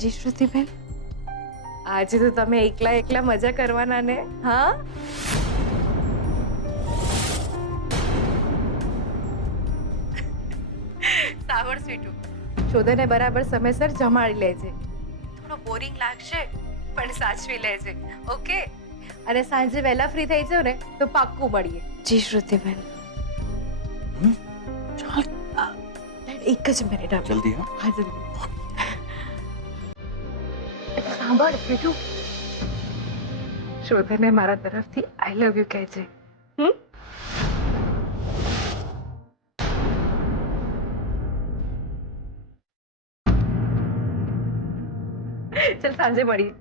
જી શ્રુતિબેન, આજે તો તમે એકલા એકલા મજા કરવાના ને? હા, સાવર સ્વીટુ, શોધાને બરાબર સમયસર જમાડી લેજે. થોડો બોરિંગ લાગશે પણ સાચવી લેજે, ઓકે? અને સાંજે વહેલા ફ્રી થઈ જાવ ને તો પાક્કું મળીએ. જી શ્રુતિબેન. ચાલ, એક જ મિનિટ આપ. જલ્દી. હા, જલ્દી. સાંભળ સ્વીટુ, શોધાને મારા તરફથી આઈ લવ યુ કહેજે. ચલ સાંજે મળીએ.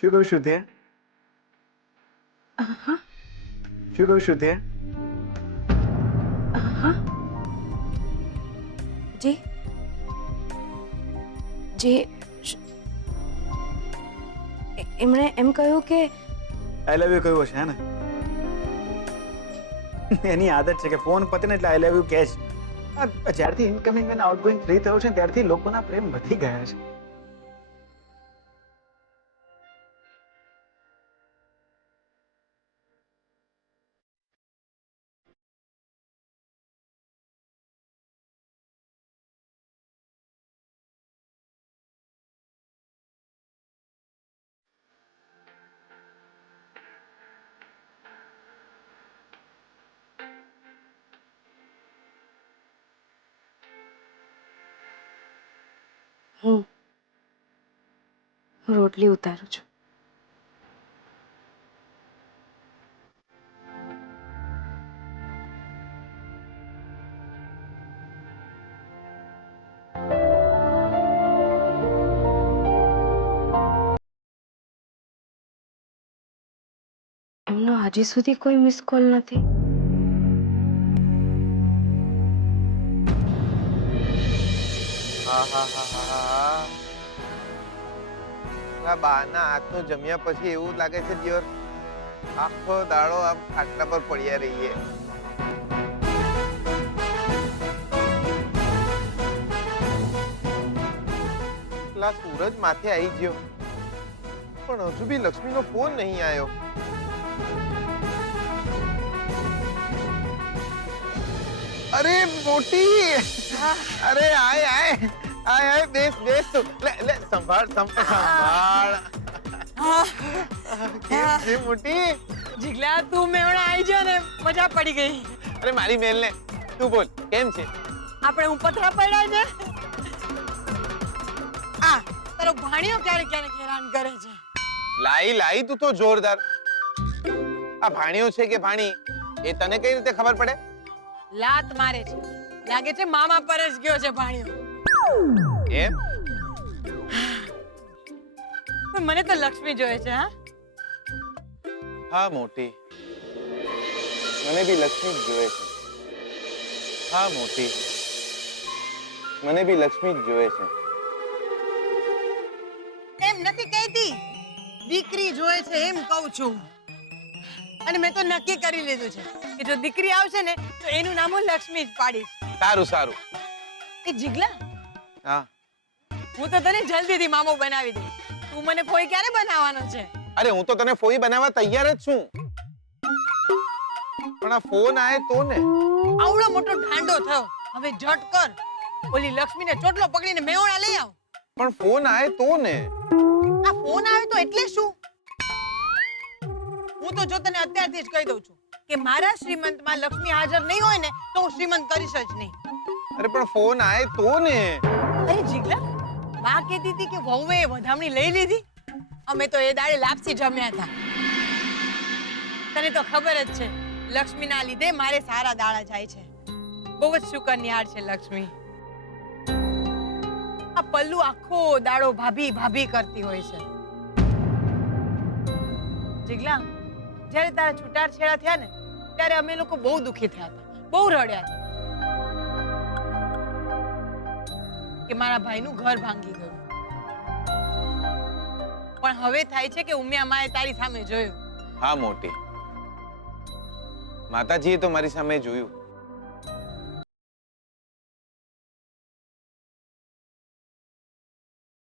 શું કહું શ્રુતિ? શું કહું શ્રુતિ? જી જી, એમણે એમ કહ્યું કે આઈ લવ યુ કહ્યું હશે, હે ને? એની આદત છે કે ફોન પતે ને એટલે આઈ લવ યુ કહે છે. જ્યારથી ઇનકમિંગ અને આઉટગોઈંગ ફ્રી થયો છે ત્યારથી લોકોના પ્રેમ વધી ગયા છે. હું રોટલી ઉતારું છું. એમનો હજી સુધી કોઈ મિસ કોલ નથી. બાના હાથનું જમ્યા પછી એવું લાગે છે દિયોર આખો દાડો આમ ખાટલા પર પડ્યા રહીએ. પેલા સૂરજ માથે આવી ગયો પણ હજુ બી લક્ષ્મીનો ફોન નહીં આવ્યો. અરે મોટી, અરે આય આય આય આય, બેસ બેસ તું. લે લે, સંભાળ સંભાળ. કેમ છે મોટી? જીગલા, તું મેવણા આવી ગયો ને મજા પડી ગઈ. અરે મારી મેલ ને તું બોલ, કેમ છે? આપણે હું પથરા પડ્યા છે. આ તારો ભાણિયો ક્યારેક ક્યારેક હેરાન કરે છે. લાઈ લાઈ, તું તો જોરદાર. આ ભાણિયો છે કે ભાણી એ તને કઈ રીતે ખબર પડે? લાત મારે છે, લાગે છે મામા પર જ ગયો છે ભાણિયો. એમ? પણ મને તો લક્ષ્મી જોઈએ છે. હા મોટી, મને બી લક્ષ્મી જ જોઈએ છે. હા મોટી, મને બી લક્ષ્મી જ જોઈએ છે. એમ નથી કહેતી, દીકરી જોઈએ છે એમ કહું છું. અને મેં તો નક્કી કરી લીધું છે કે જો દીકરી આવશે ને તો એનું નામ હું લક્ષ્મી જ પાડીશ. સારું સારું. એ જીગલા, હા, હું તો તને જલ્દીથી મામો બનાવી દઈશ. તું મને ફોઈ ક્યારે બનાવવાનો છે? અરે હું તો તને ફોઈ બનાવવા તૈયાર જ છું, પણ આ ફોન આય તો ને. આવડો મોટો ઢાંડો થયો, હવે ઝટ કર, ઓલી લક્ષ્મીને ચોટલો પકડીને મેવણા લઈ આવ. પણ ફોન આય તો ને. આ ફોન આવે તો એટલે શું? હું તો જો તને અત્યારથી જ કહી દઉં છું કે મારા શ્રીમંતમાં લક્ષ્મી હાજર નહીં હોય ને તો હું શ્રીમંત કરીશ જ નહીં. અરે પણ ફોન આય તો ને. અરે જીગલા, બા કહેતી હતી કે વહુએ વધામણી લઈ લીધી. અમે તો એ દાડે લાપસી જમ્યા હતા. તને તો ખબર જ છે લક્ષ્મીના લીધે મારે સારા દાડા જાય છે. બહુ જ શુકરનિહાળ છે લક્ષ્મી. આ પલ્લુ આખો દાડો ભાભી ભાભી કરતી હોય છે. જીગલા, જ્યારે તારા છૂટાછેડા થયા ને ત્યારે અમે લોકો બહુ દુખી થયા હતા, બહુ રડ્યા હતા કે મારા ભાઈનું ઘર ભાંગી ગયું. પણ હવે થાય છે કે ઉમિયા માએ તારી સામે જોયું. હા મોટી, માતાજીએ તો મારી સામે જોયું.